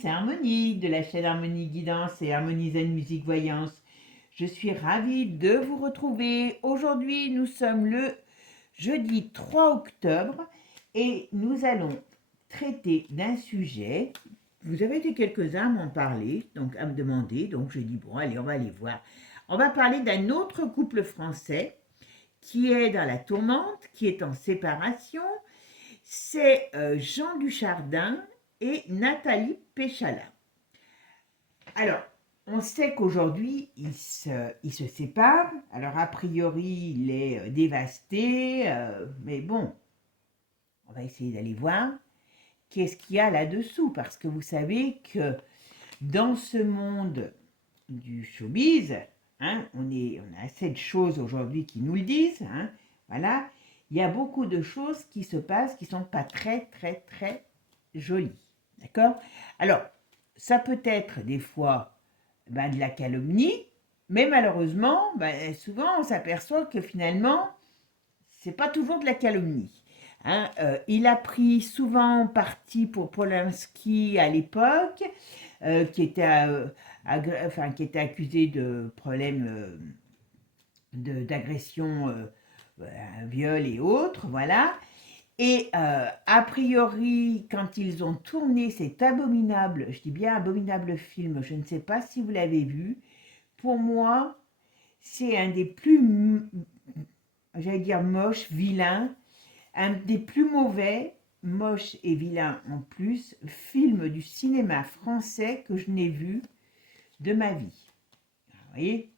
c'est Harmonie de la chaîne Harmonie Guidance et Harmonie Zen Musique Voyance. Je suis ravie de vous retrouver. Aujourd'hui, nous sommes le jeudi 3 octobre et nous allons traiter d'un sujet. Vous avez été quelques-uns à m'en parler, donc à me demander, donc j'ai dit bon, allez, on va aller voir. On va parler d'un autre couple français qui est dans la tourmente, qui est en séparation. C'est Jean Dujardin et Nathalie Péchala. Alors, on sait qu'aujourd'hui, ils se séparent. Alors, a priori, il est dévasté. Mais bon, on va essayer d'aller voir qu'est-ce qu'il y a là-dessous. Parce que vous savez que dans ce monde du showbiz, hein, on a assez de choses aujourd'hui qui nous le disent. Hein, voilà. Il y a beaucoup de choses qui se passent qui ne sont pas très, très, très jolies. D'accord? Alors, ça peut être des fois de la calomnie, mais malheureusement, souvent on s'aperçoit que finalement, c'est pas toujours de la calomnie. Hein, il a pris souvent parti pour Polanski à l'époque, qui était accusé de problèmes d'agression, viol et autres, voilà. Et a priori, quand ils ont tourné cet abominable, je dis bien abominable film, je ne sais pas si vous l'avez vu, pour moi, c'est un des plus, j'allais dire moches, vilains, un des plus mauvais, moches et vilains en plus, films du cinéma français que je n'ai vu de ma vie. Alors, vous voyez,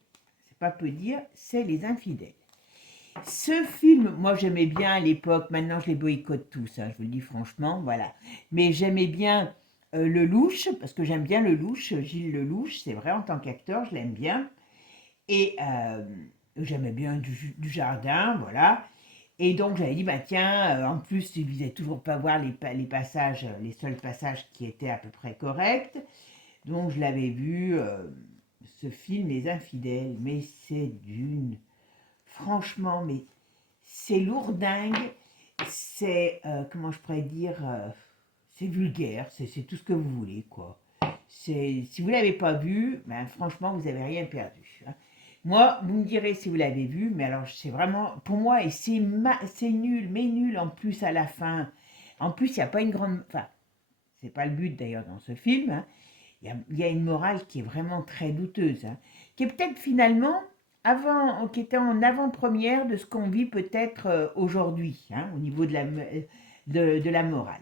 c'est pas peu dire, c'est Les Infidèles. Ce film, moi j'aimais bien à l'époque, maintenant je les boycotte tous, hein, je vous le dis franchement, voilà. Mais j'aimais bien Lelouch, parce que j'aime bien Lelouch, Gilles Lelouch, c'est vrai, en tant qu'acteur, je l'aime bien. Et j'aimais bien Dujardin, voilà. Et donc j'avais dit, tiens, en plus, il ne faisait toujours pas voir les passages, les seuls passages qui étaient à peu près corrects. Donc je l'avais vu, ce film, Les Infidèles, mais c'est d'une... Franchement, mais c'est lourdingue, c'est, comment je pourrais dire, c'est vulgaire, c'est tout ce que vous voulez, quoi. Si vous ne l'avez pas vu, franchement, vous n'avez rien perdu. Hein. Moi, vous me direz si vous l'avez vu, mais alors c'est vraiment, pour moi, et c'est nul, mais nul en plus à la fin. En plus, il n'y a pas une grande... Enfin, c'est pas le but d'ailleurs dans ce film. Hein. Il y a une morale qui est vraiment très douteuse, hein, qui est peut-être finalement qui était en avant-première de ce qu'on vit peut-être aujourd'hui, hein, au niveau de la morale.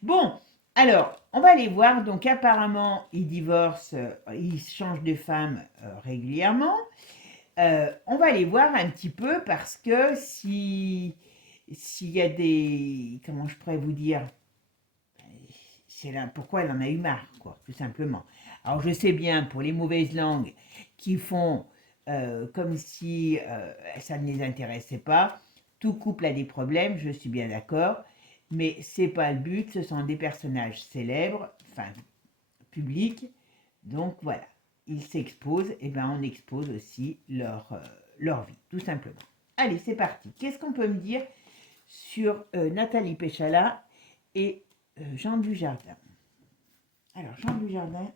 Bon, alors, on va aller voir. Donc, apparemment, il divorce, il change de femme régulièrement. On va aller voir un petit peu parce que s'il y a des... Comment je pourrais vous dire, c'est là pourquoi elle en a eu marre, quoi, tout simplement. Alors je sais bien pour les mauvaises langues qui font comme si ça ne les intéressait pas, tout couple a des problèmes, je suis bien d'accord, mais c'est pas le but, ce sont des personnages célèbres, enfin publics, donc voilà, ils s'exposent, et on expose aussi leur vie, tout simplement. Allez, c'est parti. Qu'est-ce qu'on peut me dire sur Nathalie Péchala et Jean Dujardin? Alors, Jean Dujardin,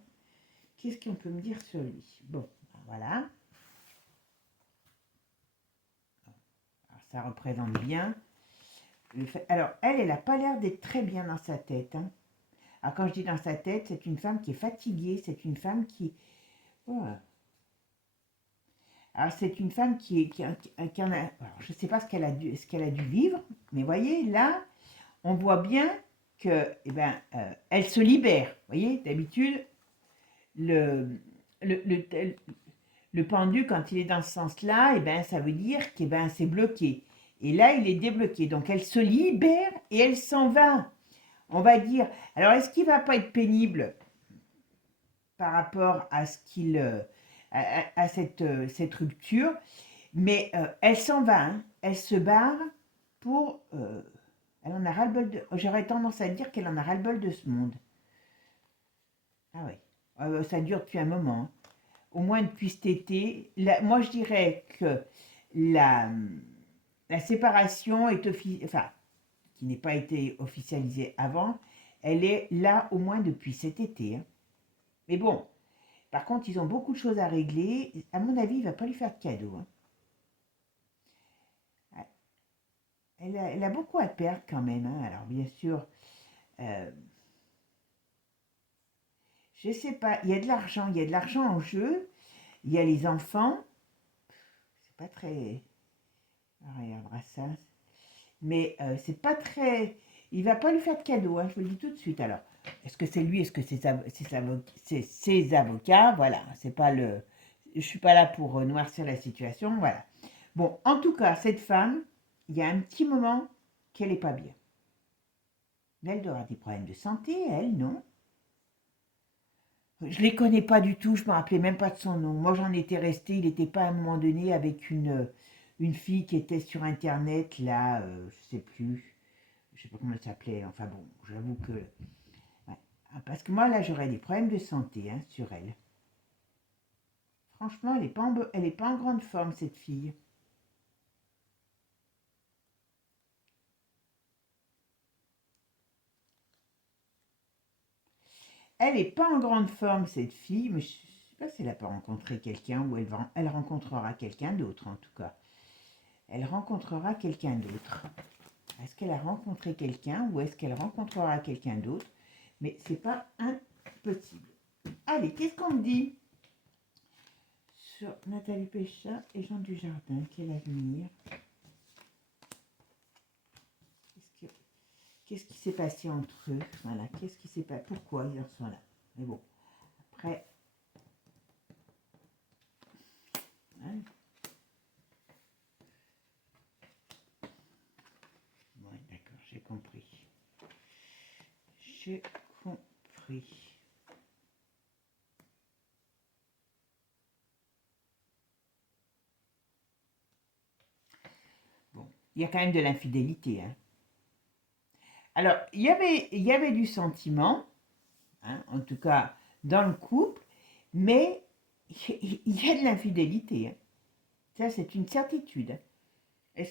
qu'est-ce qu'on peut me dire sur lui? Bon, voilà. Alors, ça représente bien. Alors, elle n'a pas l'air d'être très bien dans sa tête. Hein. Alors, quand je dis dans sa tête, c'est une femme qui est fatiguée. C'est une femme qui... Oh. Alors, c'est une femme qui en a... Alors, je ne sais pas ce qu'elle a dû vivre, mais voyez, là, on voit bien que, elle se libère. Vous voyez, d'habitude, le, le, le, le pendu, quand il est dans ce sens-là, ça veut dire que c'est bloqué. Et là, il est débloqué. Donc, elle se libère et elle s'en va. On va dire, alors est-ce qu'il ne va pas être pénible par rapport à ce qu'il, à cette rupture? Mais elle s'en va, hein. Elle se barre pour... elle en a ras-le-bol j'aurais tendance à dire qu'elle en a ras-le-bol de ce monde. Ah oui, ça dure depuis un moment. Hein. Au moins depuis cet été. Moi, je dirais que la, la séparation est qui n'est pas été officialisée avant, elle est là au moins depuis cet été. Hein. Mais bon, par contre, ils ont beaucoup de choses à régler. À mon avis, il va pas lui faire de cadeau, hein. Elle a beaucoup à perdre quand même, hein. Alors bien sûr, euh, je sais pas, il y a de l'argent en jeu, il y a les enfants, c'est pas très... Ah, regardera ça. Mais c'est pas très... Il va pas lui faire de cadeau, hein, je vous le dis tout de suite. Alors, est-ce que c'est lui, est-ce que c'est ses avocats? Voilà, c'est pas le... Je suis pas là pour noircir la situation, voilà. Bon, en tout cas, cette femme, il y a un petit moment qu'elle est pas bien. Elle doit avoir des problèmes de santé, elle, non? Je les connais pas du tout, je me rappelais même pas de son nom. Moi, j'en étais restée, il n'était pas à un moment donné avec une fille qui était sur Internet, là, je sais pas comment elle s'appelait, enfin bon, j'avoue que... Ouais. Ah, parce que moi, là, j'aurais des problèmes de santé, hein, sur elle. Franchement, elle est pas en grande forme, cette fille. Elle est pas en grande forme, cette fille, mais je sais pas si elle a pas rencontré quelqu'un ou elle rencontrera quelqu'un d'autre, en tout cas. Elle rencontrera quelqu'un d'autre. Est-ce qu'elle a rencontré quelqu'un ou est-ce qu'elle rencontrera quelqu'un d'autre? Mais c'est pas impossible. Allez, qu'est-ce qu'on me dit sur Nathalie Péchat et Jean Dujardin? Quel avenir? Qu'est-ce, que- qu'est-ce qui s'est passé entre eux? Voilà, qu'est-ce qui s'est passé? Pourquoi ils en sont là? Mais bon, après, hein, ouais, d'accord, j'ai compris. J'ai compris. Bon, il y a quand même de l'infidélité, hein. Alors, il y avait du sentiment, hein, en tout cas dans le couple, mais il y a de l'infidélité, hein. Ça, c'est une certitude. Je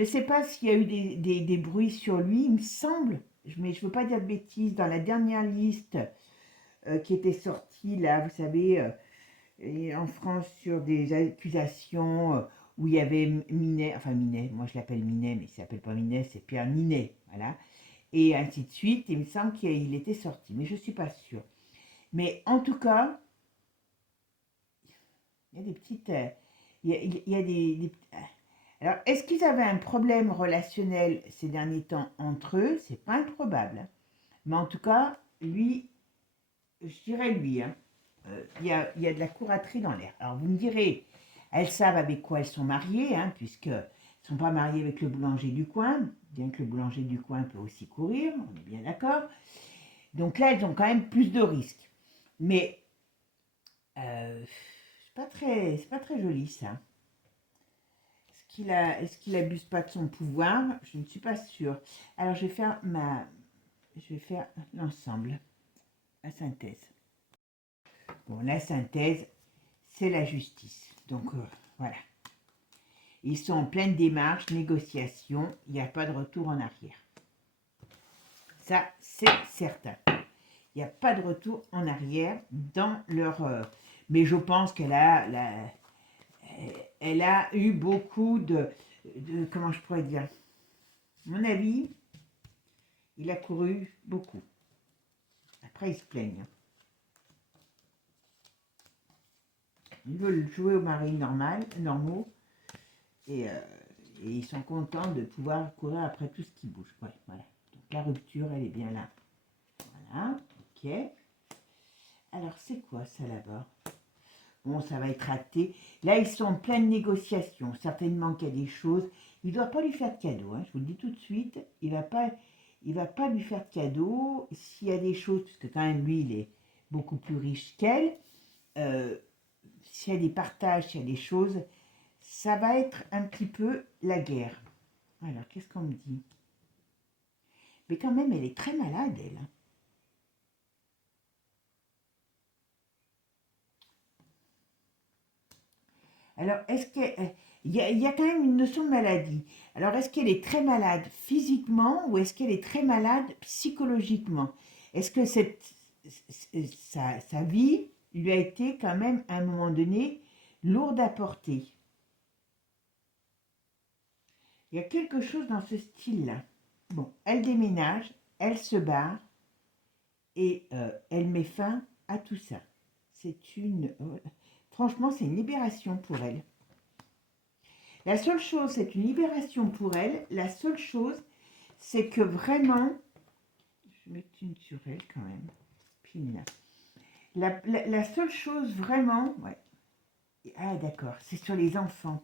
ne sais pas s'il y a eu des bruits sur lui, il me semble, mais je ne veux pas dire de bêtises, dans la dernière liste qui était sortie, là, vous savez, et en France, sur des accusations où il y avait Minet, enfin Minet, moi je l'appelle Minet, mais il ne s'appelle pas Minet, c'est Pierre Ninet, voilà, et ainsi de suite, il me semble qu'il était sorti, mais je ne suis pas sûre. Mais en tout cas, il y a des petites... il y a alors, est-ce qu'ils avaient un problème relationnel ces derniers temps entre eux? C'est pas improbable, hein. Mais en tout cas, lui, je dirais lui, hein, il y a de la couraterie dans l'air. Alors, vous me direz, elles savent avec quoi elles sont mariées, hein, puisqu'elles ne sont pas mariées avec le boulanger du coin, bien que le boulanger du coin peut aussi courir, on est bien d'accord. Donc là, elles ont quand même plus de risques. Mais c'est pas très joli ça. Est-ce qu'il abuse pas de son pouvoir? Je ne suis pas sûre. Alors je vais faire l'ensemble, la synthèse. Bon, la synthèse, c'est la justice. Donc voilà. Ils sont en pleine démarche, négociation. Il n'y a pas de retour en arrière. Ça, c'est certain. Il n'y a pas de retour en arrière dans leur... mais je pense elle a eu beaucoup comment je pourrais dire, à mon avis, il a couru beaucoup. Après, ils se plaignent. Ils veulent jouer aux marines normaux, et, euh, et ils sont contents de pouvoir courir après tout ce qui bouge. Ouais, voilà. Donc la rupture, elle est bien là. Voilà, ok. Alors, c'est quoi ça là-bas? Bon, ça va être acté. Là, ils sont en pleine négociation. Certainement qu'il y a des choses. Il ne doit pas lui faire de cadeau, hein, je vous le dis tout de suite. Il va pas lui faire de cadeau. S'il y a des choses, puisque quand même, lui, il est beaucoup plus riche qu'elle, euh, s'il y a des partages, s'il y a des choses, ça va être un petit peu la guerre. Alors, qu'est-ce qu'on me dit? Mais quand même, elle est très malade, elle, hein. Alors, est-ce qu'il y a quand même une notion de maladie. Alors, est-ce qu'elle est très malade physiquement ou est-ce qu'elle est très malade psychologiquement? Est-ce que sa vie lui a été quand même à un moment donné lourde à porter. Il y a quelque chose dans ce style-là. Bon, elle déménage, elle se barre et elle met fin à tout ça. C'est une... franchement, c'est une libération pour elle. La seule chose, c'est une libération pour elle. La seule chose, c'est que vraiment... Je vais mettre une sur elle quand même. Pin. La seule chose vraiment... Ouais. Ah d'accord, c'est sur les enfants.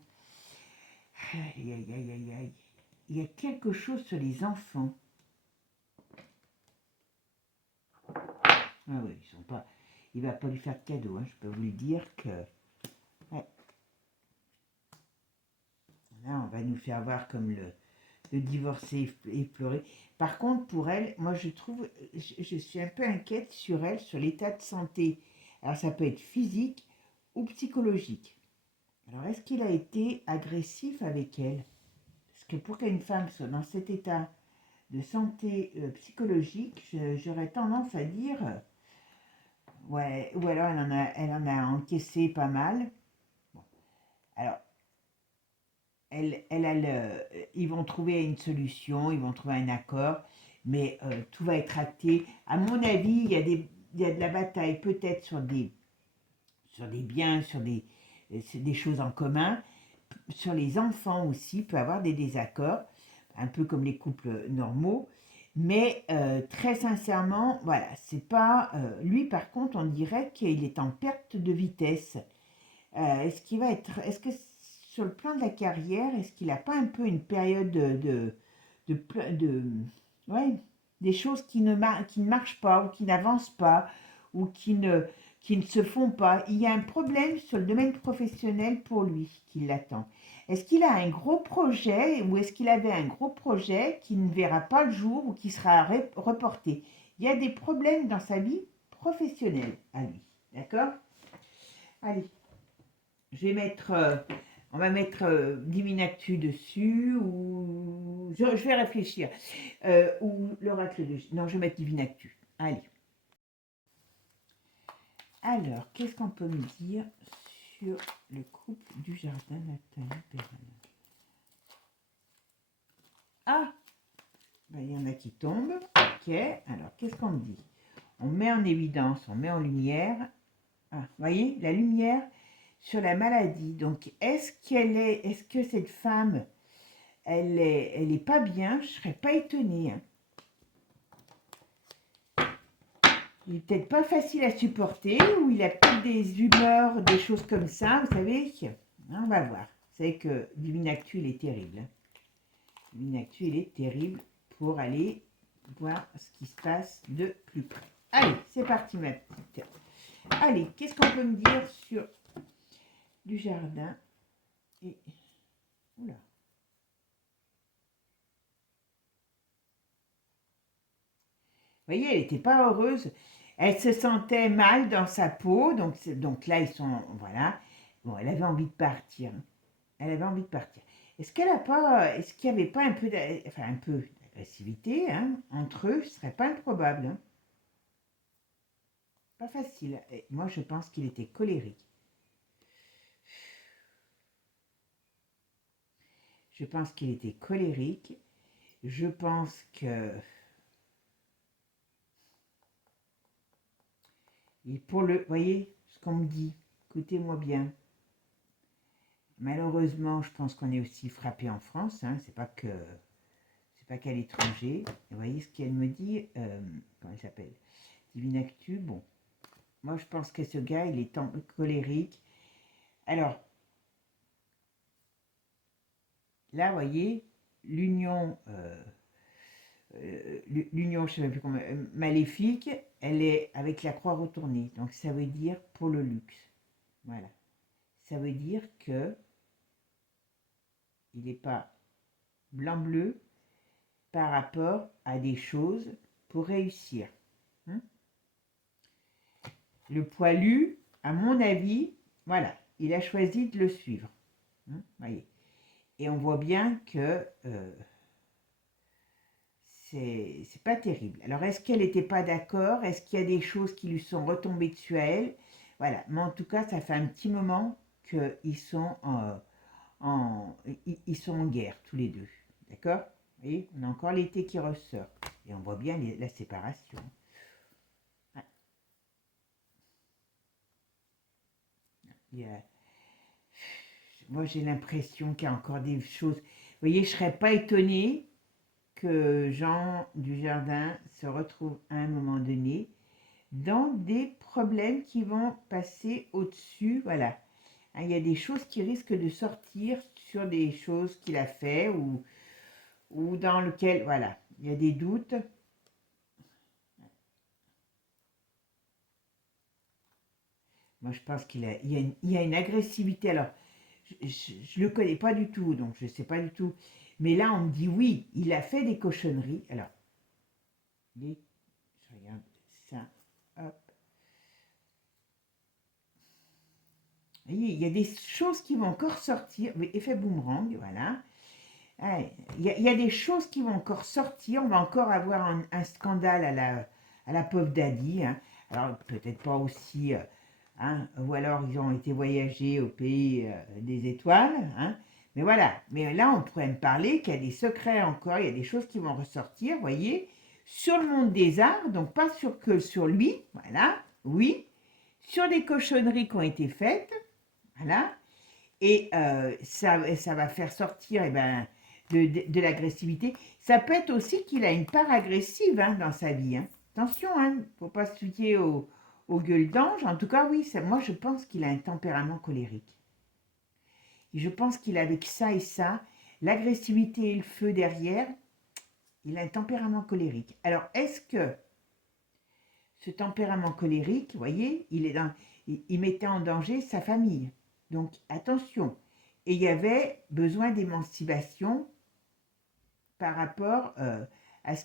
Aïe, aïe, aïe, aïe, aïe. Il y a quelque chose sur les enfants. Ah oui, ils sont pas... Il va pas lui faire de cadeau, hein. Je peux vous le dire que... Ouais. Là, on va nous faire voir comme le divorcé et pleurer. Par contre, pour elle, moi je trouve, je suis un peu inquiète sur elle, sur l'état de santé. Alors ça peut être physique ou psychologique. Alors est-ce qu'il a été agressif avec elle? Parce que pour qu'une femme soit dans cet état de santé psychologique, j'aurais tendance à dire, ouais, ou alors elle en a encaissé pas mal. Bon. Alors, ils vont trouver une solution, ils vont trouver un accord, mais tout va être acté. À mon avis, il y a de la bataille peut-être sur des biens, sur des choses en commun. Sur les enfants aussi, il peut y avoir des désaccords, un peu comme les couples normaux. Mais très sincèrement, voilà, c'est pas... lui, par contre, on dirait qu'il est en perte de vitesse. Est-ce qu'il va être... Est-ce que sur le plan de la carrière, est-ce qu'il n'a pas un peu une période de ouais, des choses qui ne marchent pas ou qui n'avancent pas ou qui ne se font pas? Il y a un problème sur le domaine professionnel pour lui qui l'attend. Est-ce qu'il a un gros projet ou est-ce qu'il avait un gros projet qui ne verra pas le jour ou qui sera reporté? Il y a des problèmes dans sa vie professionnelle à lui. D'accord? Allez, je vais mettre, on va mettre Divinactu dessus ou je vais réfléchir. Ou l'oracle de... Non, je vais mettre Divinactu. Allez. Alors, qu'est-ce qu'on peut me dire sur le couple du jardin Nathalie Perrin? Ah, ben, il y en a qui tombent. Ok, alors qu'est-ce qu'on me dit? On met en évidence, on met en lumière. Ah, vous voyez, la lumière sur la maladie. Donc, est-ce que cette femme, elle est pas bien? Je serais pas étonnée. Hein. Il est peut-être pas facile à supporter, ou il a peut-être des humeurs, des choses comme ça, vous savez. On va voir. Vous savez que Divinactu, il est terrible. Hein. Divinactu, il est terrible pour aller voir ce qui se passe de plus près. Allez, c'est parti ma petite. Allez, qu'est-ce qu'on peut me dire sur du jardin et... Oula. Vous voyez, elle n'était pas heureuse. Elle se sentait mal dans sa peau. Donc là, ils sont... Voilà. Bon, elle avait envie de partir. Hein. Elle avait envie de partir. Est-ce qu'elle a pas... Est-ce qu'il n'y avait pas un peu d'agressivité hein, entre eux? Ce serait pas improbable. Hein. Pas facile. Et moi, je pense qu'il était colérique. Je pense qu'il était colérique. Je pense que... Et pour le... Voyez ce qu'on me dit. Écoutez-moi bien. Malheureusement, je pense qu'on est aussi frappé en France. Hein, c'est pas qu'à l'étranger. Vous voyez ce qu'elle me dit comment elle s'appelle? Divinactu. Bon, moi je pense que ce gars, il est colérique. Alors, là, vous voyez, l'union, l'union, je ne sais plus comment, maléfique, elle est avec la croix retournée. Donc ça veut dire pour le luxe. Voilà. Ça veut dire que il n'est pas blanc-bleu par rapport à des choses pour réussir. Hein. Le poilu, à mon avis, voilà, il a choisi de le suivre. Hein, voyez. Et on voit bien que c'est pas terrible. Alors, est-ce qu'elle n'était pas d'accord? Est-ce qu'il y a des choses qui lui sont retombées dessus à elle? Voilà. Mais en tout cas, ça fait un petit moment qu'ils sont ils sont en guerre, tous les deux. D'accord? Vous voyez, on a encore l'été qui ressort. Et on voit bien la séparation. Ouais. Il y a- Moi, j'ai l'impression qu'il y a encore des choses. Vous voyez, je ne serais pas étonnée que Jean Dujardin se retrouve à un moment donné dans des problèmes qui vont passer au-dessus. Voilà. Hein, il y a des choses qui risquent de sortir sur des choses qu'il a fait ou dans lequel, voilà, il y a des doutes. Moi, je pense il y a une agressivité. Alors, je le connais pas du tout, donc je sais pas du tout. Mais là, on me dit oui, il a fait des cochonneries. Alors, je regarde ça. Hop. Vous voyez, il y a des choses qui vont encore sortir. Oui, effet boomerang, voilà. Ouais, il y a des choses qui vont encore sortir. On va encore avoir un scandale à la Puff Daddy. Hein. Alors, peut-être pas aussi. Hein, ou alors, ils ont été voyager au pays des étoiles. Hein. Mais voilà. Mais là, on pourrait me parler qu'il y a des secrets encore. Il y a des choses qui vont ressortir, vous voyez, sur le monde des arts. Donc, pas que sur lui. Voilà. Oui. Sur des cochonneries qui ont été faites. Voilà. Et ça va faire sortir de l'agressivité. Ça peut être aussi qu'il a une part agressive hein, dans sa vie. Hein. Attention, il ne faut pas se fier aux gueules d'ange. En tout cas, oui, moi je pense qu'il a un tempérament colérique. Et je pense qu'il a avec ça et ça, l'agressivité et le feu derrière, il a un tempérament colérique. Alors, est-ce que ce tempérament colérique, vous voyez, il mettait en danger sa famille. Donc, attention. Et il y avait besoin d'émancipation par rapport à ce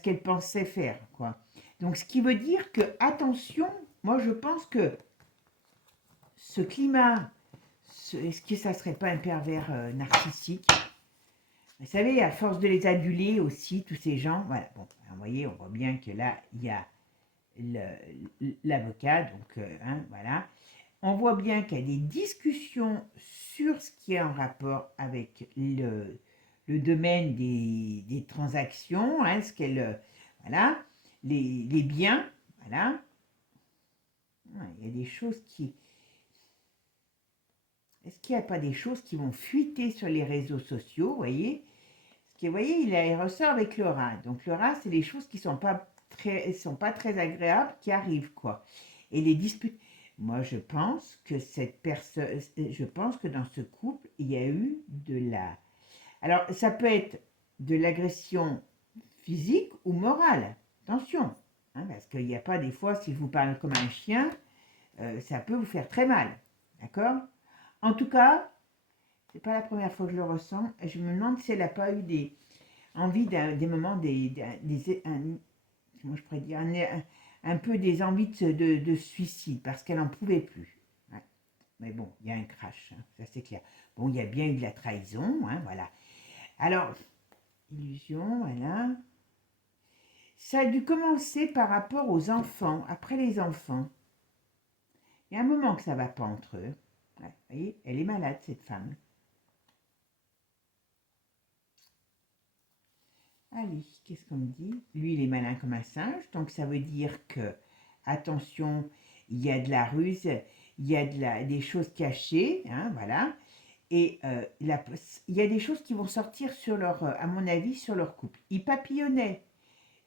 qu'elle pensait faire. Quoi. Donc, ce qui veut dire que, attention, moi je pense que ce climat, est-ce que ça ne serait pas un pervers narcissique? Vous savez, à force de les aduler aussi, tous ces gens, voilà, bon, vous voyez, on voit bien que là, il y a l'avocat, donc, hein, voilà. On voit bien qu'il y a des discussions sur ce qui est en rapport avec le domaine des transactions, hein, ce qu'elle, voilà, les biens, voilà. Il y a des choses qui... Est-ce qu'il n'y a pas des choses qui vont fuiter sur les réseaux sociaux, vous voyez? Parce que, vous voyez, il ressort avec le rat. Donc, le rat, c'est les choses qui ne sont pas très agréables qui arrivent, quoi. Et les disputes... Moi, je pense que je pense que dans ce couple, il y a eu de la... Alors, ça peut être de l'agression physique ou morale. Attention, hein, parce qu'il n'y a pas des fois, si je vous parle comme un chien, ça peut vous faire très mal. D'accord? En tout cas, c'est pas la première fois que je le ressens. Je me demande si elle n'a pas eu des moments, comment je pourrais dire, un peu des envies de suicide, parce qu'elle n'en pouvait plus. Ouais. Mais bon, il y a un crash, hein, ça c'est clair. Bon, il y a bien eu de la trahison, hein, voilà. Alors, illusion, voilà. Ça a dû commencer par rapport aux enfants, après les enfants. Il y a un moment que ça ne va pas entre eux. Ouais, vous voyez, elle est malade, cette femme. Allez, qu'est-ce qu'on me dit? Lui, il est malin comme un singe, donc ça veut dire que, attention, il y a de la ruse, il y a des choses cachées, hein, voilà. Et il y a des choses qui vont sortir sur à mon avis, sur leur couple. Il papillonnait,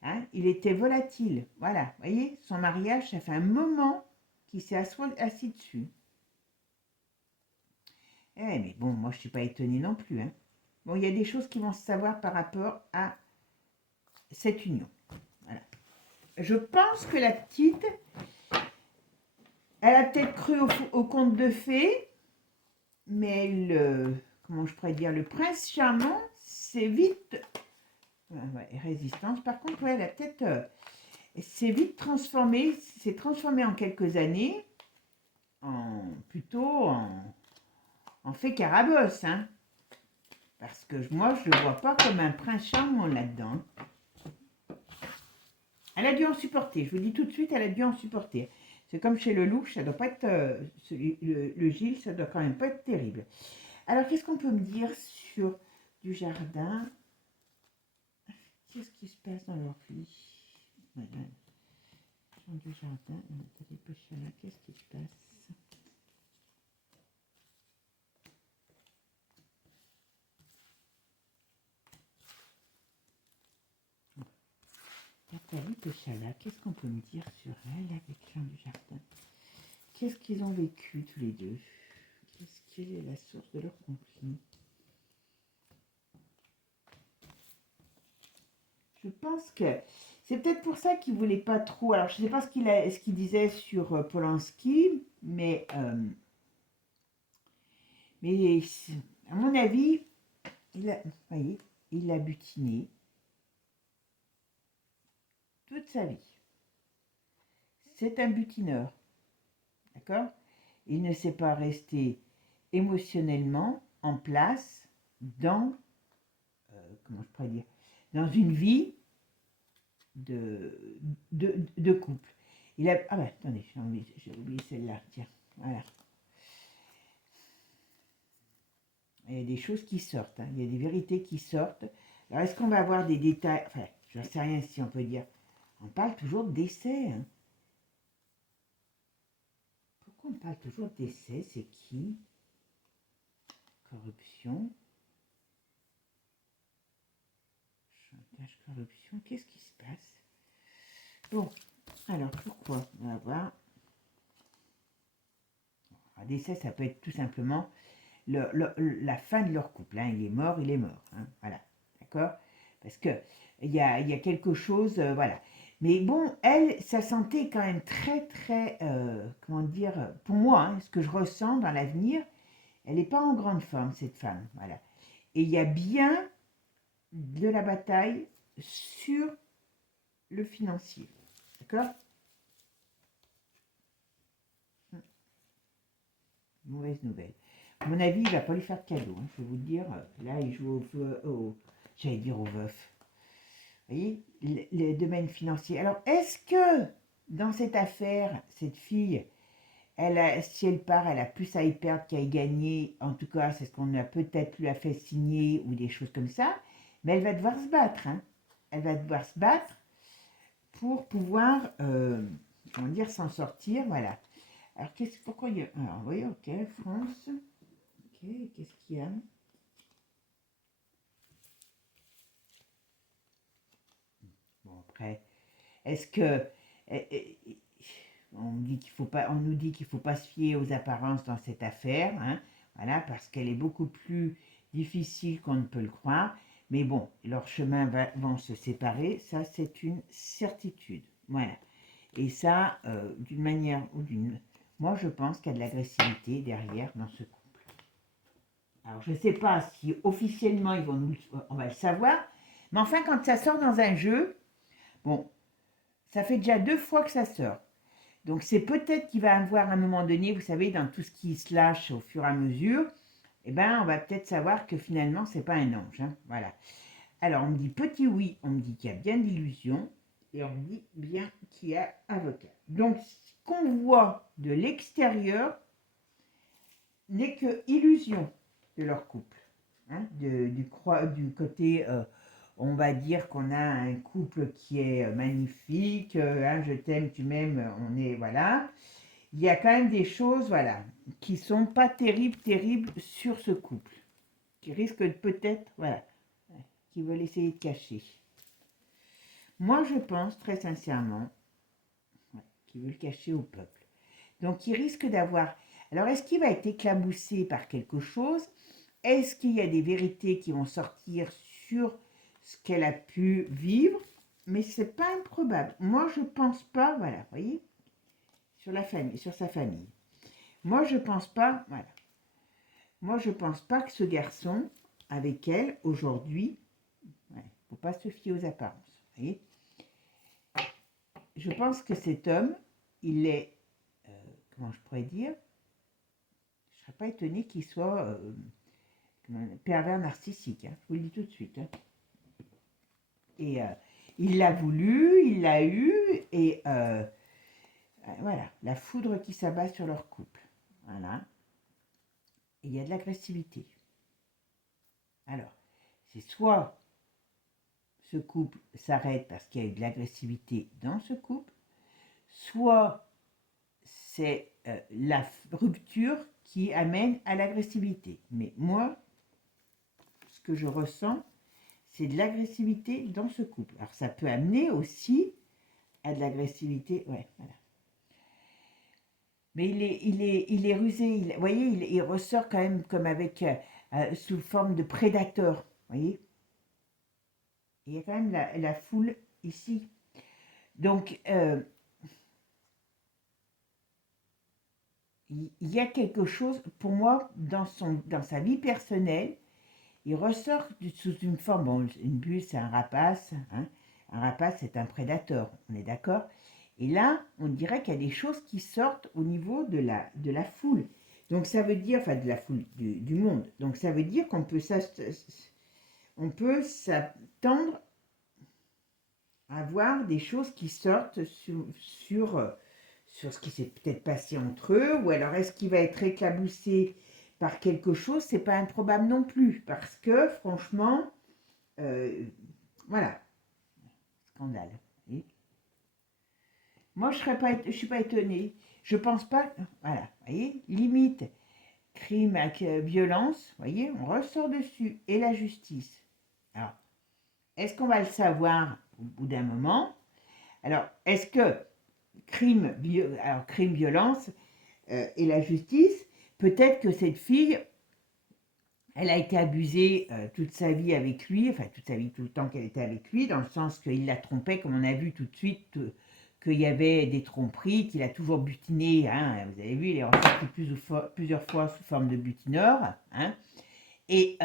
hein, il était volatile, voilà. Vous voyez, son mariage, ça fait un moment qu'il s'est assis dessus. Eh, mais bon, moi, je ne suis pas étonnée non plus. Hein. Bon, il y a des choses qui vont se savoir par rapport à cette union. Voilà. Je pense que la petite, elle a peut-être cru au conte de fées, mais comment je pourrais dire, le prince charmant, c'est vite... Ouais, résistance, par contre, ouais, elle a peut-être... c'est vite transformé, s'est transformé en quelques années, plutôt en fait carabosse, hein. Parce que moi, je ne le vois pas comme un prince charmant là-dedans. Elle a dû en supporter. Je vous dis tout de suite, elle a dû en supporter. C'est comme chez le louche, ça doit pas être... le Gilles, ça doit quand même pas être terrible. Alors, qu'est-ce qu'on peut me dire sur du jardin? Qu'est-ce qui se passe dans leur vie? Voilà. Du jardin, qu'est-ce qui se passe? Nathalie Péchala, qu'est-ce qu'on peut me dire sur elle avec Jean du Jardin? Qu'est-ce qu'ils ont vécu tous les deux? Quelle est la source de leur conflit? Je pense que c'est peut-être pour ça qu'il ne voulait pas trop. Alors, je ne sais pas ce qu'il disait sur Polanski, mais à mon avis, vous voyez, il l'a butiné toute sa vie. C'est un butineur, d'accord? Il ne s'est pas resté émotionnellement en place dans, comment je pourrais dire, dans une vie de couple. Ah ben, attendez, j'ai oublié celle-là, tiens, voilà. Il y a des choses qui sortent, hein, il y a des vérités qui sortent. Alors, est-ce qu'on va avoir des détails? Enfin, je ne sais rien si on peut dire. On parle toujours de décès. Hein. Pourquoi on parle toujours de décès? C'est qui? Corruption. Chantage, corruption. Qu'est-ce qui se passe? Bon, alors pourquoi? On va voir. Un décès, ça peut être tout simplement la fin de leur couple. Hein. Il est mort, il est mort. Hein. Voilà, d'accord? Parce que il y a quelque chose, voilà. Mais bon, elle, sa santé est quand même très, très, comment dire, pour moi, hein, ce que je ressens dans l'avenir, elle n'est pas en grande forme, cette femme, voilà. Et il y a bien de la bataille sur le financier, d'accord? Mauvaise nouvelle. À mon avis, il ne va pas lui faire de cadeau, hein, je vais vous le dire. Là, il joue j'allais dire au veuf. Vous voyez, les domaines financiers. Alors, est-ce que dans cette affaire, cette fille, si elle part, elle a plus à y perdre qu'à y gagner. En tout cas, c'est ce qu'on a peut-être lui a fait signer ou des choses comme ça. Mais elle va devoir se battre. Hein. Elle va devoir se battre pour pouvoir, comment dire, s'en sortir. Voilà. Alors, pourquoi il y a... Alors, oui, ok, France. Ok, qu'est-ce qu'il y a? Bon, après, est-ce que... on nous dit qu'il ne faut pas se fier aux apparences dans cette affaire, hein, voilà, parce qu'elle est beaucoup plus difficile qu'on ne peut le croire. Mais bon, leurs chemins vont se séparer, ça c'est une certitude. Voilà. Et ça, d'une manière ou d'une... Moi, je pense qu'il y a de l'agressivité derrière dans ce couple. Alors, je ne sais pas si officiellement on va le savoir, mais enfin, quand ça sort dans un jeu, bon, ça fait déjà 2 fois que ça sort. Donc c'est peut-être qu'il va avoir à un moment donné, vous savez, dans tout ce qui se lâche au fur et à mesure, eh ben, on va peut-être savoir que finalement, c'est pas un ange. Hein, voilà. Alors, on me dit petit oui, on me dit qu'il y a bien d'illusions, et on me dit bien qu'il y a avocat. Donc, ce qu'on voit de l'extérieur n'est que illusion de leur couple. Hein, du côté, on va dire qu'on a un couple qui est magnifique, hein, je t'aime, tu m'aimes, on est, voilà. Il y a quand même des choses, voilà, qui sont pas terribles sur ce couple, qui risquent peut-être, voilà, qui veulent essayer de cacher. Moi, je pense très sincèrement qu'ils veulent cacher au peuple. Donc, il risque d'avoir... Alors, est-ce qu'il va être éclaboussé par quelque chose? Est-ce qu'il y a des vérités qui vont sortir sur ce qu'elle a pu vivre? Mais c'est pas improbable. Moi, je pense pas, voilà, vous voyez, sur la famille, sur sa famille. Moi, je pense pas, voilà. Moi, je pense pas que ce garçon, avec elle, aujourd'hui, ouais, faut pas se fier aux apparences, vous voyez. Je pense que cet homme, il est, comment je pourrais dire, je serais pas étonnée qu'il soit, pervers narcissique, hein, je vous le dis tout de suite. Hein. Et il l'a voulu, il l'a eu, et voilà, la foudre qui s'abat sur leur couple. Voilà. Et il y a de l'agressivité. Alors, c'est soit ce couple s'arrête parce qu'il y a eu de l'agressivité dans ce couple, soit c'est la rupture qui amène à l'agressivité. Mais moi, ce que je ressens, c'est de l'agressivité dans ce couple. Alors ça peut amener aussi à de l'agressivité, ouais, voilà. Mais il est rusé, vous voyez, il ressort quand même comme avec, sous forme de prédateur, vous voyez. Il y a quand même la foule ici. Donc, il y a quelque chose, pour moi, dans sa vie personnelle, il ressort sous une forme, bon, une bulle, c'est un rapace, hein. Un rapace, c'est un prédateur, on est d'accord. Et là, on dirait qu'il y a des choses qui sortent au niveau de la foule. Donc ça veut dire, enfin de la foule du monde, donc ça veut dire qu'on peut s'attendre à voir des choses qui sortent sur ce qui s'est peut-être passé entre eux, ou alors est-ce qu'il va être éclaboussé par quelque chose, c'est pas improbable non plus, parce que franchement, voilà, scandale. Et moi, je suis pas étonnée. Je pense pas, voilà, vous voyez, limite, crime avec violence, vous voyez, on ressort dessus, et la justice. Alors, est-ce qu'on va le savoir au bout d'un moment? Alors, est-ce que crime, violence et la justice, peut-être que cette fille, elle a été abusée toute sa vie avec lui, enfin toute sa vie, tout le temps qu'elle était avec lui, dans le sens qu'il la trompait, comme on a vu tout de suite, qu'il y avait des tromperies, qu'il a toujours butiné, hein, vous avez vu, il est ressorti plusieurs fois sous forme de butineur, hein, et,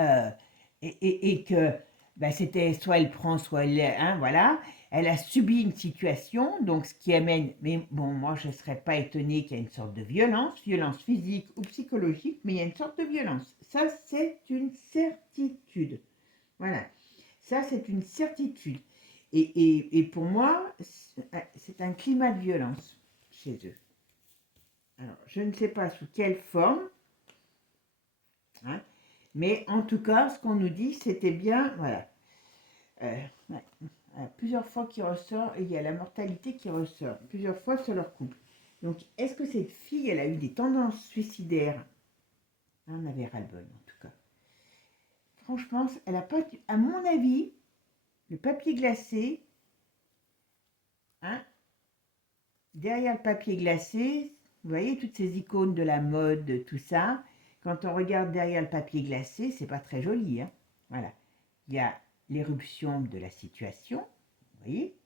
et que ben, c'était soit elle prend, soit elle, hein, voilà, elle a subi une situation, donc ce qui amène, mais bon, moi je ne serais pas étonnée qu'il y ait une sorte de violence physique ou psychologique, mais il y a une sorte de violence. Ça, c'est une certitude. Voilà, ça, c'est une certitude. Et pour moi, c'est un climat de violence chez eux. Alors, je ne sais pas sous quelle forme, hein, mais en tout cas, ce qu'on nous dit, c'était bien, voilà. Ouais, plusieurs fois qui ressort, et il y a la mortalité qui ressort, plusieurs fois sur leur couple. Donc, est-ce que cette fille, elle a eu des tendances suicidaires? On avait ras-le-bol, en tout cas. Franchement, elle n'a pas, à mon avis, le papier glacé, hein, derrière le papier glacé, vous voyez toutes ces icônes de la mode, tout ça, quand on regarde derrière le papier glacé, c'est pas très joli, hein. Voilà. Il y a l'éruption de la situation, vous voyez.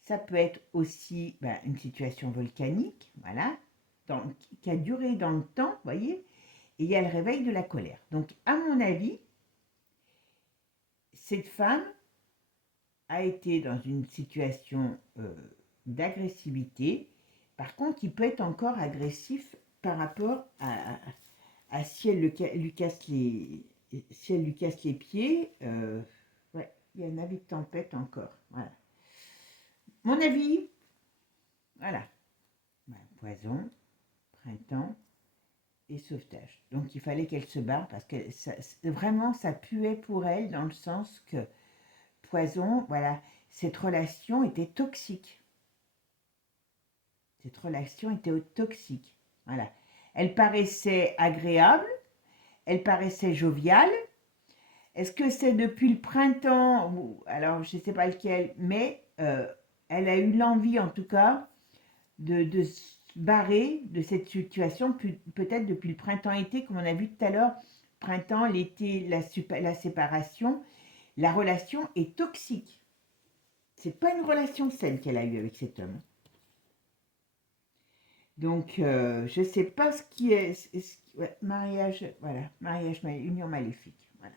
Ça peut être aussi une situation volcanique, voilà, qui a duré dans le temps, vous voyez, et il y a le réveil de la colère. Donc, à mon avis, cette femme a été dans une situation d'agressivité. Par contre, il peut être encore agressif par rapport à si elle lui casse les pieds. Ouais, il y a un avis de tempête encore. Voilà. Mon avis, voilà. Poison, printemps et sauvetage. Donc il fallait qu'elle se barre parce que vraiment ça puait pour elle dans le sens que poison, voilà, cette relation était toxique. Cette relation était toxique. Voilà. Elle paraissait agréable, elle paraissait joviale. Est-ce que c'est depuis le printemps, ou alors je ne sais pas lequel, mais elle a eu l'envie en tout cas de se barrer de cette situation, peut-être depuis le printemps-été, comme on a vu tout à l'heure, printemps, l'été, la séparation, la relation est toxique. C'est pas une relation saine qu'elle a eue avec cet homme. Donc, je ne sais pas ce qui est... Ouais, mariage, voilà, mariage, union maléfique. Voilà.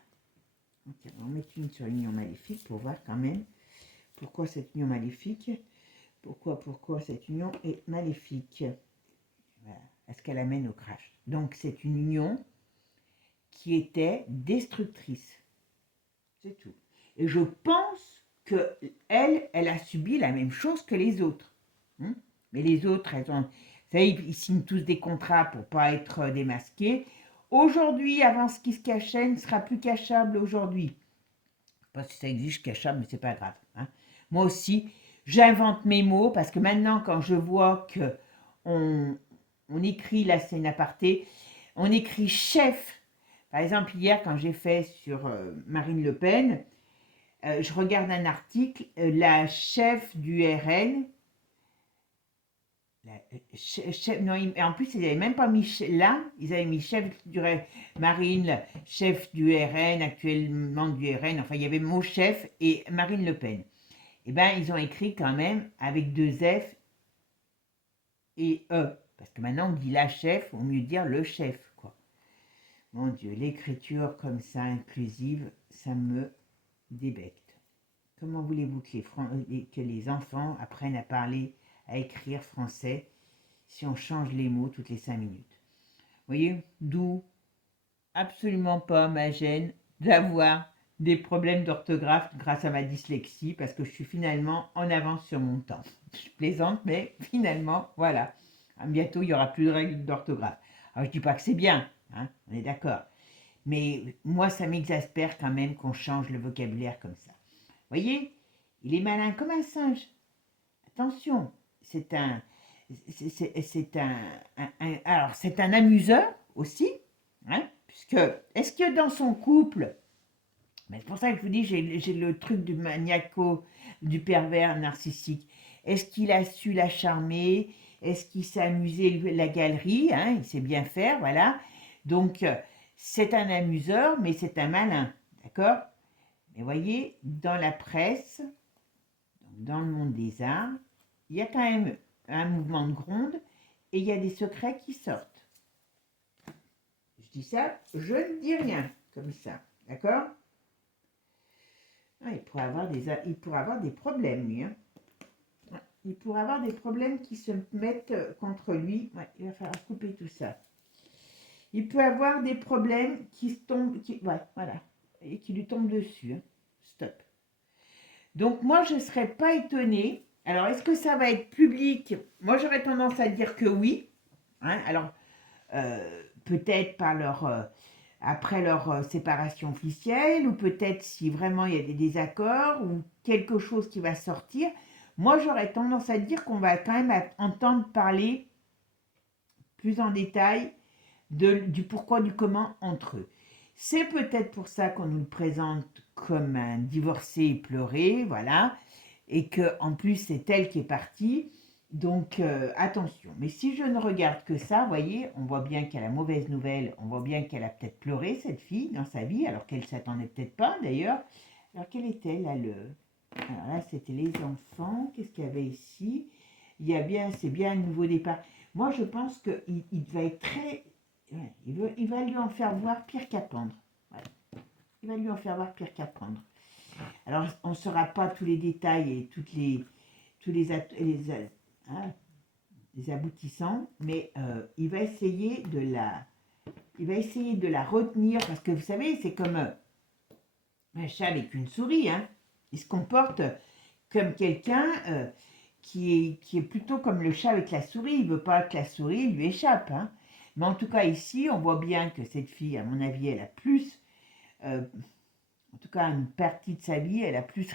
Donc, on va mettre une sur union maléfique pour voir quand même pourquoi cette union maléfique. Pourquoi cette union est maléfique. Voilà. Est-ce qu'elle amène au crash? Donc, c'est une union qui était destructrice. C'est tout. Et je pense que elle a subi la même chose que les autres. Hein. Mais les autres, elles ont, vous savez, ils signent tous des contrats pour pas être démasqués. Aujourd'hui, avant ce qui se cachait ne sera plus cachable aujourd'hui. Je sais pas si ça existe cachable, mais c'est pas grave. Hein. Moi aussi, j'invente mes mots parce que maintenant, quand je vois que on écrit, là c'est une aparté, on écrit chef. Par exemple, hier, quand j'ai fait sur Marine Le Pen, je regarde un article, la chef du RN, non, en plus, ils n'avaient même pas mis là, ils avaient mis chef du Marine, chef du RN, actuellement du RN, enfin, il y avait le mot chef et Marine Le Pen. Eh bien, ils ont écrit quand même avec deux F et E. Parce que maintenant, on dit la chef, au mieux dire le chef, quoi. Mon Dieu, l'écriture comme ça, inclusive, ça me débecte. Comment voulez-vous que les enfants apprennent à parler, à écrire français si on change les mots toutes les 5 minutes? Vous voyez, d'où absolument pas ma gêne d'avoir des problèmes d'orthographe grâce à ma dyslexie parce que je suis finalement en avance sur mon temps. Je plaisante, mais finalement, voilà. Bientôt, il n'y aura plus de règles d'orthographe. Alors, je ne dis pas que c'est bien, hein, on est d'accord. Mais moi, ça m'exaspère quand même qu'on change le vocabulaire comme ça. Vous voyez, il est malin comme un singe. Attention, c'est un, alors c'est un amuseur aussi, hein, puisque est-ce que dans son couple, mais c'est pour ça que je vous dis, j'ai le truc du maniaco, du pervers narcissique. Est-ce qu'il a su la charmer? Est-ce qu'il s'est amusé la galerie, hein, il sait bien faire, voilà. Donc c'est un amuseur, mais c'est un malin, d'accord? Mais voyez, dans la presse, dans le monde des arts, il y a quand même un mouvement de gronde et il y a des secrets qui sortent. Je dis ça, je ne dis rien, comme ça, d'accord? Il pourrait avoir des problèmes, lui. Hein. Il pourrait avoir des problèmes qui se mettent contre lui. Ouais, il va falloir couper tout ça. Il peut avoir des problèmes qui tombent, voilà, et qui lui tombent dessus. Hein. Stop. Donc moi, je ne serais pas étonnée. Alors, est-ce que ça va être public? Moi, j'aurais tendance à dire que oui. Hein. Alors, peut-être par après leur séparation officielle, ou peut-être si vraiment il y a des désaccords, ou quelque chose qui va sortir. Moi, j'aurais tendance à dire qu'on va quand même entendre parler plus en détail du pourquoi, du comment entre eux. C'est peut-être pour ça qu'on nous le présente comme un divorcé pleuré, voilà, et que en plus c'est elle qui est partie. Donc attention. Mais si je ne regarde que ça, vous voyez, on voit bien qu'il y a la mauvaise nouvelle, on voit bien qu'elle a peut-être pleuré cette fille dans sa vie, alors qu'elle ne s'attendait peut-être pas d'ailleurs. Alors quelle était là alors là c'était les enfants. Qu'est-ce qu'il y avait ici? C'est bien un nouveau départ. Moi je pense qu'il va être très il va lui en faire voir pire qu'apprendre. Voilà. Il va lui en faire voir pire qu'apprendre. Alors, on ne saura pas tous les détails et les aboutissants, mais il va essayer de la retenir parce que vous savez, c'est comme un chat avec une souris. Hein. Il se comporte comme quelqu'un qui est plutôt comme le chat avec la souris. Il ne veut pas que la souris lui échappe. Hein. Mais en tout cas, ici, on voit bien que cette fille, à mon avis, elle a plus, en tout cas, une partie de sa vie, elle a plus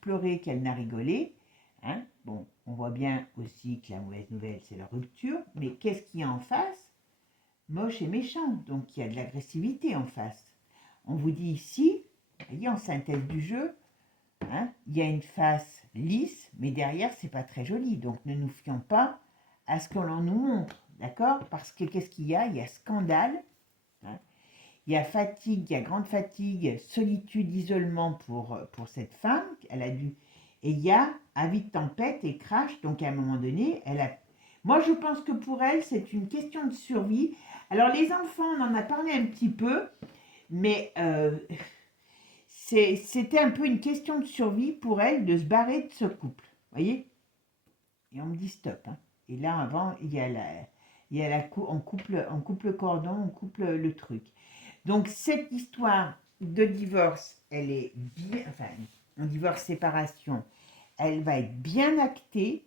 pleuré qu'elle n'a rigolé. Hein. Bon, on voit bien aussi que la mauvaise nouvelle, c'est la rupture. Mais qu'est-ce qu'il y a en face? Moche et méchant. Donc, il y a de l'agressivité en face. On vous dit ici, vous voyez, en synthèse du jeu, hein, il y a une face lisse, mais derrière, c'est pas très joli. Donc, ne nous fions pas à ce que l'on nous montre. D'accord? Parce que qu'est-ce qu'il y a? Il y a scandale, hein. Il y a fatigue, il y a grande fatigue, solitude, isolement pour cette femme. Elle a dû. Et il y a avis de tempête et crash. Donc à un moment donné, moi je pense que pour elle, c'est une question de survie. Alors les enfants, on en a parlé un petit peu, mais c'était un peu une question de survie pour elle de se barrer de ce couple. Vous voyez? Et on me dit stop. Hein. Et là, avant, on coupe le cordon, on coupe le truc. Donc, cette histoire de divorce, elle est bien, enfin, un divorce-séparation, elle va être bien actée.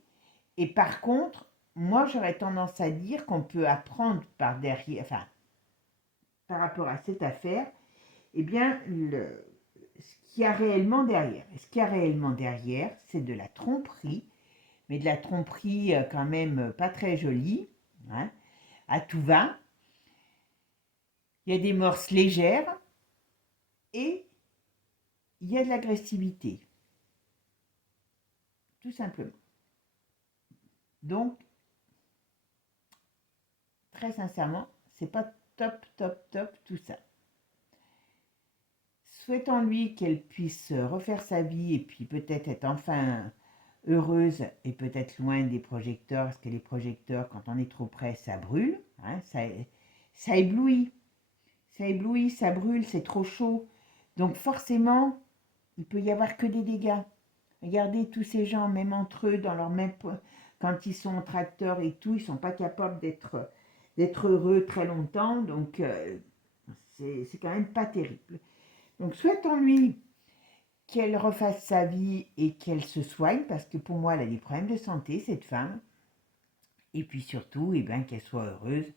Et par contre, moi, j'aurais tendance à dire qu'on peut apprendre par derrière, enfin, par rapport à cette affaire, eh bien, ce qu'il y a réellement derrière. Et ce qu'il y a réellement derrière, c'est de la tromperie, mais de la tromperie quand même pas très jolie, hein, à tout va. Il y a des morses légères et il y a de l'agressivité, tout simplement. Donc, très sincèrement, c'est pas top, top, top tout ça. Souhaitons-lui qu'elle puisse refaire sa vie et puis peut-être être enfin heureuse et peut-être loin des projecteurs, parce que les projecteurs, quand on est trop près, ça brûle, hein, ça éblouit, ça brûle, c'est trop chaud. Donc forcément, il peut y avoir que des dégâts. Regardez tous ces gens, même entre eux, dans leur même quand ils sont en tracteur et tout, ils sont pas capables d'être heureux très longtemps. Donc c'est quand même pas terrible. Donc souhaitons-lui qu'elle refasse sa vie et qu'elle se soigne, parce que pour moi, elle a des problèmes de santé, cette femme. Et puis surtout, eh ben, qu'elle soit heureuse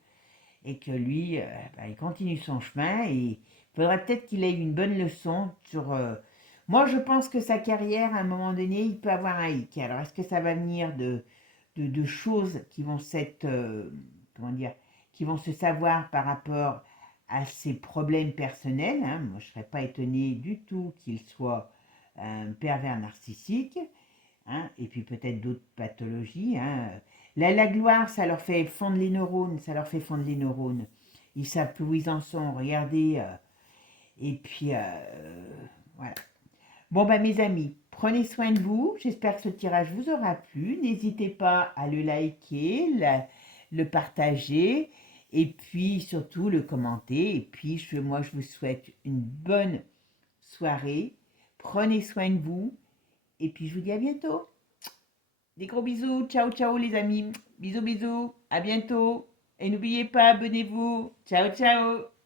et que lui, ben, il continue son chemin. Et il faudrait peut-être qu'il ait une bonne leçon sur... Moi, je pense que sa carrière, à un moment donné, il peut avoir un hic. Alors, est-ce que ça va venir de choses qui vont s'être... comment dire, qui vont se savoir par rapport à ses problèmes personnels, hein. Moi, je ne serais pas étonnée du tout qu'il soit un pervers narcissique, hein, et puis peut-être d'autres pathologies, hein. La gloire, ça leur fait fondre les neurones, ça leur fait fondre les neurones. Ils savent plus où ils en sont, regardez. Et puis, voilà. Bon, ben mes amis, prenez soin de vous. J'espère que ce tirage vous aura plu. N'hésitez pas à le liker, le partager, et puis surtout le commenter. Et puis, moi, je vous souhaite une bonne soirée. Prenez soin de vous. Et puis, je vous dis à bientôt. Des gros bisous. Ciao, ciao, les amis. Bisous, bisous. À bientôt. Et n'oubliez pas, abonnez-vous. Ciao, ciao.